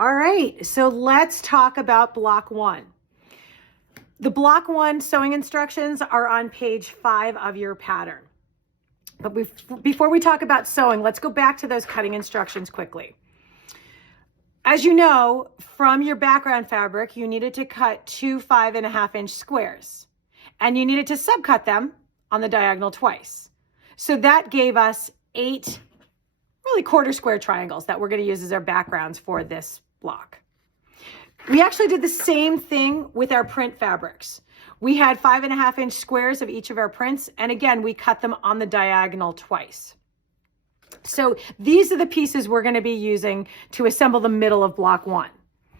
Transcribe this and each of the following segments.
All right, so let's talk about block 1. The block 1 sewing instructions are on page 5 of your pattern. But before we talk about sewing, let's go back to those cutting instructions quickly. As you know, from your background fabric, you needed to cut 2 5.5-inch squares, and you needed to subcut them on the diagonal twice. So that gave us 8 really quarter square triangles that we're going to use as our backgrounds for this block. We actually did the same thing with our print fabrics. We had 5.5-inch squares of each of our prints, and again, we cut them on the diagonal twice. So these are the pieces we're going to be using to assemble the middle of block 1. I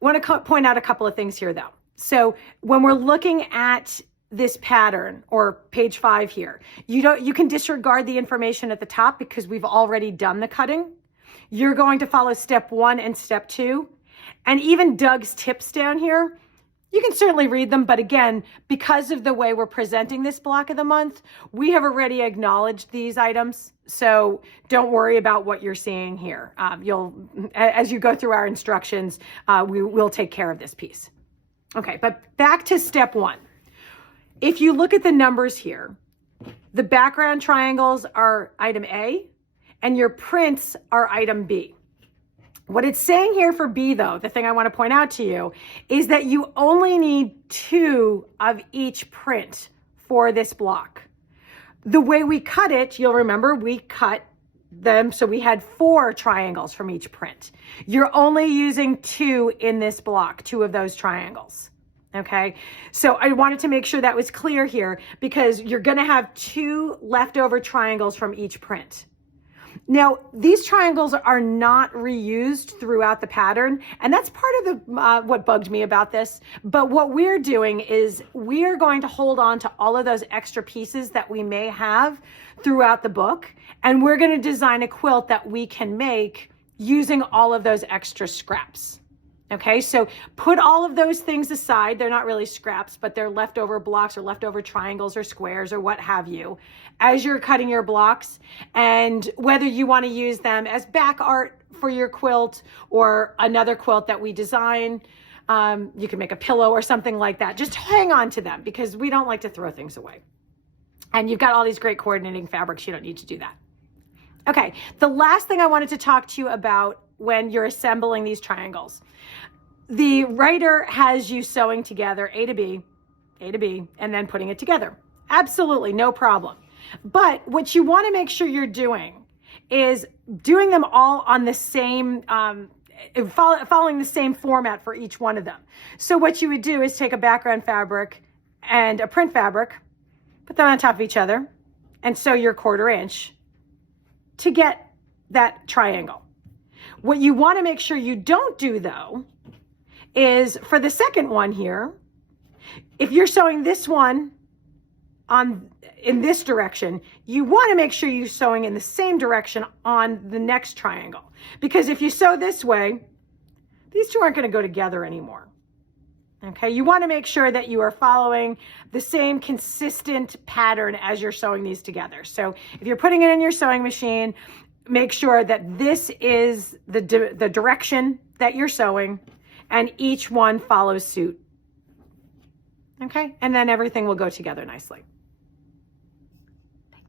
want to point out a couple of things here though. So when we're looking at this pattern, or page 5 here, you can disregard the information at the top because we've already done the cutting. You're going to follow step 1 and step 2. And even Doug's tips down here, you can certainly read them, but again, because of the way we're presenting this block of the month, we have already acknowledged these items. So don't worry about what you're seeing here. As you go through our instructions, we will take care of this piece. Okay, but back to step 1. If you look at the numbers here, the background triangles are item A and your prints are item B. What it's saying here for B though, the thing I want to point out to you is that you only need 2 of each print for this block. The way we cut it, you'll remember we cut them so we had 4 triangles from each print. You're only using 2 in this block, 2 of those triangles. Okay, so I wanted to make sure that was clear here because you're going to have 2 leftover triangles from each print. Now, these triangles are not reused throughout the pattern, and that's part of what bugged me about this. But what we're doing is we're going to hold on to all of those extra pieces that we may have throughout the book, and we're going to design a quilt that we can make using all of those extra scraps. Okay, so put all of those things aside. They're not really scraps, but they're leftover blocks or leftover triangles or squares or what have you as you're cutting your blocks. And whether you want to use them as back art for your quilt or another quilt that we design, you can make a pillow or something like that. Just hang on to them because we don't like to throw things away. And you've got all these great coordinating fabrics. You don't need to do that. Okay, the last thing I wanted to talk to you about when you're assembling these triangles. The writer has you sewing together A to B, and then putting it together. Absolutely, no problem. But what you want to make sure you're doing is doing them all on the same, following the same format for each one of them. So what you would do is take a background fabric and a print fabric, put them on top of each other, and sew your 1/4 inch to get that triangle. What you want to make sure you don't do though is for the second one here, if you're sewing this one in this direction, you want to make sure you're sewing in the same direction on the next triangle. Because if you sew this way, these two aren't going to go together anymore. Okay, you want to make sure that you are following the same consistent pattern as you're sewing these together. So if you're putting it in your sewing machine, make sure that this is the direction that you're sewing and each one follows suit. Okay, and then everything will go together nicely.